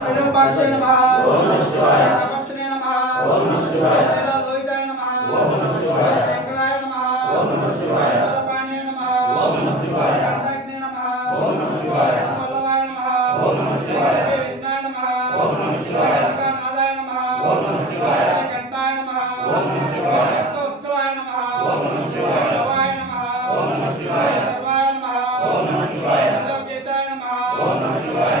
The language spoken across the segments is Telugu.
విరూపాక్ష నమ ఓం నమః శివాయ నమస్తే నమ ఓం నమః శివాయ లోహితాయ నమ ఓం నమః శివాయ శంకరాయ నమ ఓం నమః శివాయ పాణ్య నమ ఓం నమః శివాయ అంతగ్ని నమ ఓం నమః శివాయ మల్లవాయ నమ ఓం నమః శివాయ విష్ణాయ నమ ఓం నమః శివాయ నాదాయ నమ ఓం నమః శివాయ కంఠాయ నమ ఓం నమః శివాయ ఉత్సవాయ నమ ఓం నమః శివాయ భవాయ నమ ఓం నమః శివాయ సర్వాయ నమ ఓం నమః శివాయ లోకేశాయ నమ ఓం నమః శివాయ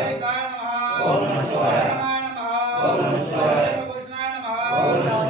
ఓం నమః ఓం నమః ఓం నమః ఓం నమః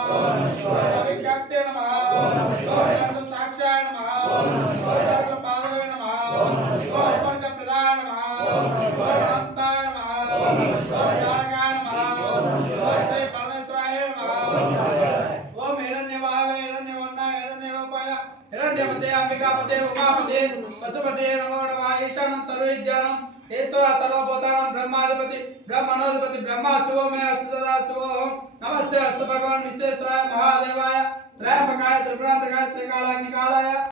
సాక్షాయ నమ పాదవే నమ ప్రధాన నమ పదే అంబికాపదే ఉమాపదే పశుపదే నమో నమ ఈశానం సర్వవిద్యానం ఈశ్వర సర్వభూతానం బ్రహ్మాధిపతి బ్రహ్మణోధిపతి బ్రహ్మ శివమే అస్తు సదా శివోం నమస్తే అస్తు భగవాన్ విశ్వేశ్వరాయ మహాదేవాయ త్రయంబకాయ త్రిపురాంతకాయ త్రికాళాగ్నికాళాయ